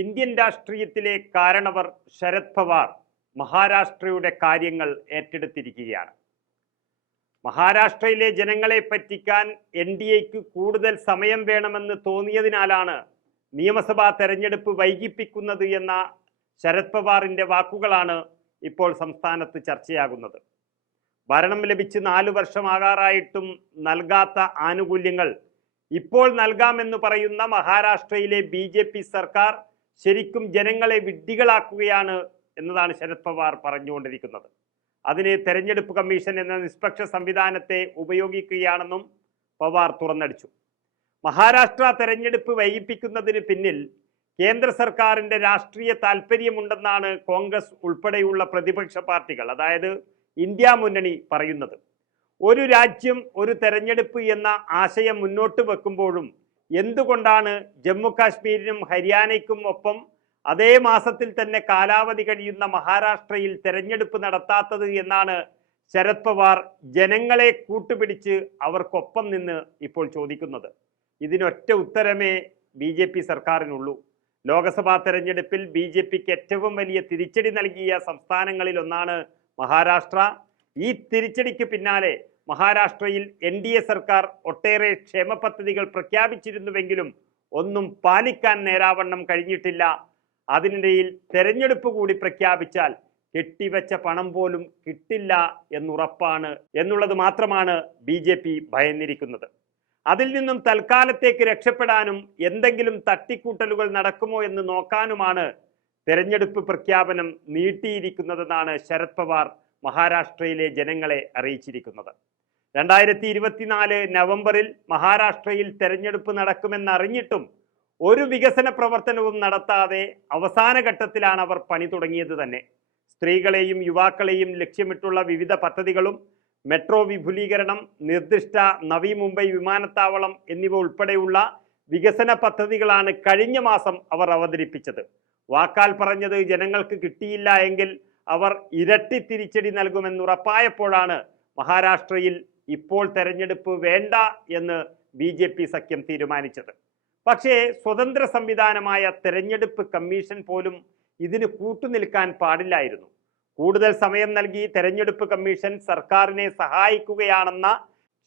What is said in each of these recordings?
Indian രാഷ്ട്രീയത്തിലെ കാരണവർ ശരത് പവാർ മഹാരാഷ്ട്രയുടെ കാര്യങ്ങൾ ഏറ്റെടുത്തിരിക്കുകയാണ്. മഹാരാഷ്ട്രയിലെ ജനങ്ങളെ പറ്റിക്കാൻ NDAക്ക് കൂടുതൽ സമയം വേണമെന്ന് തോന്നിയതിനാലാണ് നിയമസഭാ തെരഞ്ഞെടുപ്പ് വൈകിപ്പിക്കുന്നത് എന്ന ശരത് പവാറിന്റെ വാക്കുകളാണ് ഇപ്പോൾ സംസ്ഥാനത്ത് ചർച്ചയാകുന്നത്. ഭരണം ലഭിച്ച് 4 വർഷമാകാറായിട്ടും നൽകാത്ത ആനുകൂല്യങ്ങൾ ഇപ്പോൾ നൽകാമെന്ന് പറയുന്ന മഹാരാഷ്ട്രയിലെ BJP സർക്കാർ ശരിക്കും ജനങ്ങളെ വിഡ്ഢികളാക്കുകയാണ് എന്നതാണ് ശരത് പവാർ പറഞ്ഞുകൊണ്ടിരിക്കുന്നത്. അതിന് തെരഞ്ഞെടുപ്പ് കമ്മീഷൻ എന്ന നിഷ്പക്ഷ സംവിധാനത്തെ ഉപയോഗിക്കുകയാണെന്നും പവാർ തുറന്നടിച്ചു. മഹാരാഷ്ട്ര തെരഞ്ഞെടുപ്പ് വൈകിപ്പിക്കുന്നതിന് പിന്നിൽ കേന്ദ്ര സർക്കാരിന്റെ രാഷ്ട്രീയ താല്പര്യമുണ്ടെന്നാണ് കോൺഗ്രസ് ഉൾപ്പെടെയുള്ള പ്രതിപക്ഷ പാർട്ടികൾ, അതായത് ഇന്ത്യ മുന്നണി പറയുന്നത്. ഒരു രാജ്യം ഒരു തെരഞ്ഞെടുപ്പ് എന്ന ആശയം മുന്നോട്ട് വെക്കുമ്പോഴും എന്തുകൊണ്ടാണ് ജമ്മു കാശ്മീരിനും ഹരിയാനയ്ക്കും ഒപ്പം അതേ മാസത്തിൽ തന്നെ കാലാവധി കഴിയുന്ന മഹാരാഷ്ട്രയിൽ തെരഞ്ഞെടുപ്പ് നടത്താത്തത് എന്നാണ് ശരത് പവാർ ജനങ്ങളെ കൂട്ടുപിടിച്ച് അവർക്കൊപ്പം നിന്ന് ഇപ്പോൾ ചോദിക്കുന്നത്. ഇതിനൊറ്റ ഉത്തരമേ BJP സർക്കാരിനുള്ളൂ. ലോക്സഭാ തെരഞ്ഞെടുപ്പിൽ BJPക്ക് ഏറ്റവും വലിയ തിരിച്ചടി നൽകിയ സംസ്ഥാനങ്ങളിൽ ഒന്നാണ് മഹാരാഷ്ട്ര. ഈ തിരിച്ചടിക്ക് പിന്നാലെ മഹാരാഷ്ട്രയിൽ NDA സർക്കാർ ഒട്ടേറെ ക്ഷേമ പദ്ധതികൾ പ്രഖ്യാപിച്ചിരുന്നുവെങ്കിലും ഒന്നും പാലിക്കാൻ നേരാവണ്ണം കഴിഞ്ഞിട്ടില്ല. അതിനിടയിൽ തെരഞ്ഞെടുപ്പ് കൂടി പ്രഖ്യാപിച്ചാൽ കെട്ടിവെച്ച പണം പോലും കിട്ടില്ല എന്നുറപ്പാണ് എന്നുള്ളത് മാത്രമാണ് BJP ഭയന്നിരിക്കുന്നത്. അതിൽ നിന്നും തൽക്കാലത്തേക്ക് രക്ഷപ്പെടാനും എന്തെങ്കിലും തട്ടിക്കൂട്ടലുകൾ നടക്കുമോ എന്ന് നോക്കാനുമാണ് തെരഞ്ഞെടുപ്പ് പ്രഖ്യാപനം നീട്ടിയിരിക്കുന്നതെന്നാണ് ശരത് പവാർ മഹാരാഷ്ട്രയിലെ ജനങ്ങളെ അറിയിച്ചിരിക്കുന്നത്. 2024 നവംബറിൽ മഹാരാഷ്ട്രയിൽ തെരഞ്ഞെടുപ്പ് നടക്കുമെന്നറിഞ്ഞിട്ടും ഒരു വികസന പ്രവർത്തനവും നടത്താതെ അവസാന ഘട്ടത്തിലാണ് അവർ പണി തുടങ്ങിയത് തന്നെ. സ്ത്രീകളെയും യുവാക്കളെയും ലക്ഷ്യമിട്ടുള്ള വിവിധ പദ്ധതികളും മെട്രോ വിപുലീകരണം, നിർദ്ദിഷ്ട നവി മുംബൈ വിമാനത്താവളം എന്നിവ ഉൾപ്പെടെയുള്ള വികസന പദ്ധതികളാണ് കഴിഞ്ഞ മാസം അവർ അവതരിപ്പിച്ചത്. വാക്കാൽ പറഞ്ഞത് ജനങ്ങൾക്ക് കിട്ടിയില്ല എങ്കിൽ അവർ ഇരട്ടി തിരിച്ചടി നൽകുമെന്നുറപ്പായപ്പോഴാണ് മഹാരാഷ്ട്രയിൽ ഇപ്പോൾ തെരഞ്ഞെടുപ്പ് വേണ്ട എന്ന് BJP സഖ്യം തീരുമാനിച്ചത്. പക്ഷേ സ്വതന്ത്ര സംവിധാനമായ തെരഞ്ഞെടുപ്പ് കമ്മീഷൻ പോലും ഇതിന് കൂട്ടുനിൽക്കാൻ പാടില്ലായിരുന്നു. കൂടുതൽ സമയം നൽകി തെരഞ്ഞെടുപ്പ് കമ്മീഷൻ സർക്കാരിനെ സഹായിക്കുകയാണെന്ന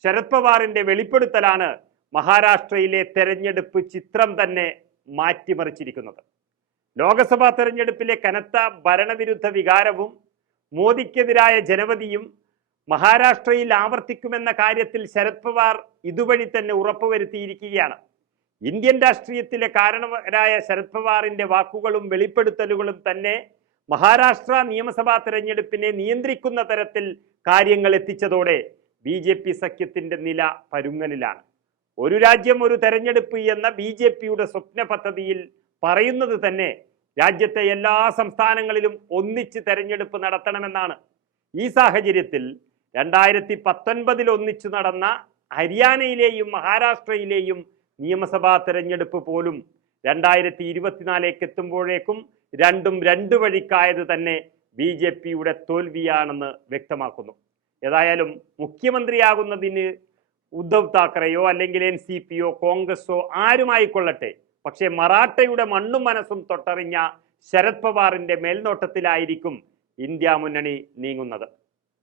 ശരത് പവാറിന്റെ വെളിപ്പെടുത്തലാണ് മഹാരാഷ്ട്രയിലെ തെരഞ്ഞെടുപ്പ് ചിത്രം തന്നെ മാറ്റിമറിച്ചിരിക്കുന്നത്. ലോക്സഭാ തെരഞ്ഞെടുപ്പിലെ കനത്ത ഭരണവിരുദ്ധ വികാരവും മോദിക്കെതിരായ ജനവധിയും മഹാരാഷ്ട്രയിൽ ആവർത്തിക്കുമെന്ന കാര്യത്തിൽ ശരത് പവാർ ഇതുവഴി തന്നെ ഉറപ്പുവരുത്തിയിരിക്കുകയാണ്. ഇന്ത്യൻ രാഷ്ട്രീയത്തിലെ കാരണവരായ ശരത് പവാറിന്റെ വാക്കുകളും വെളിപ്പെടുത്തലുകളും തന്നെ മഹാരാഷ്ട്ര നിയമസഭാ തെരഞ്ഞെടുപ്പിനെ നിയന്ത്രിക്കുന്ന തരത്തിൽ കാര്യങ്ങൾ എത്തിച്ചതോടെ BJP സഖ്യത്തിന്റെ നില പരുങ്ങലിലാണ്. ഒരു രാജ്യം ഒരു തെരഞ്ഞെടുപ്പ് എന്ന BJPയുടെ സ്വപ്ന പദ്ധതിയിൽ പറയുന്നത് തന്നെ രാജ്യത്തെ എല്ലാ സംസ്ഥാനങ്ങളിലും ഒന്നിച്ച് തെരഞ്ഞെടുപ്പ് നടത്തണമെന്നാണ്. ഈ സാഹചര്യത്തിൽ 2019 ഒന്നിച്ചു നടന്ന ഹരിയാനയിലെയും മഹാരാഷ്ട്രയിലെയും നിയമസഭാ തെരഞ്ഞെടുപ്പ് പോലും 2024 എത്തുമ്പോഴേക്കും രണ്ടും രണ്ട് വഴിക്കായത് തന്നെ BJPയുടെ തോൽവിയാണെന്ന് വ്യക്തമാക്കുന്നു. ഏതായാലും മുഖ്യമന്ത്രിയാകുന്നതിന് ഉദ്ധവ് താക്കറെയോ അല്ലെങ്കിൽ NCPയോ കോൺഗ്രസോ ആരുമായിക്കൊള്ളട്ടെ, പക്ഷേ മറാഠയുടെ മണ്ണും മനസ്സും തൊട്ടറിഞ്ഞ ശരത് പവാറിന്റെ മേൽനോട്ടത്തിലായിരിക്കും ഇന്ത്യ മുന്നണി നീങ്ങുന്നത്.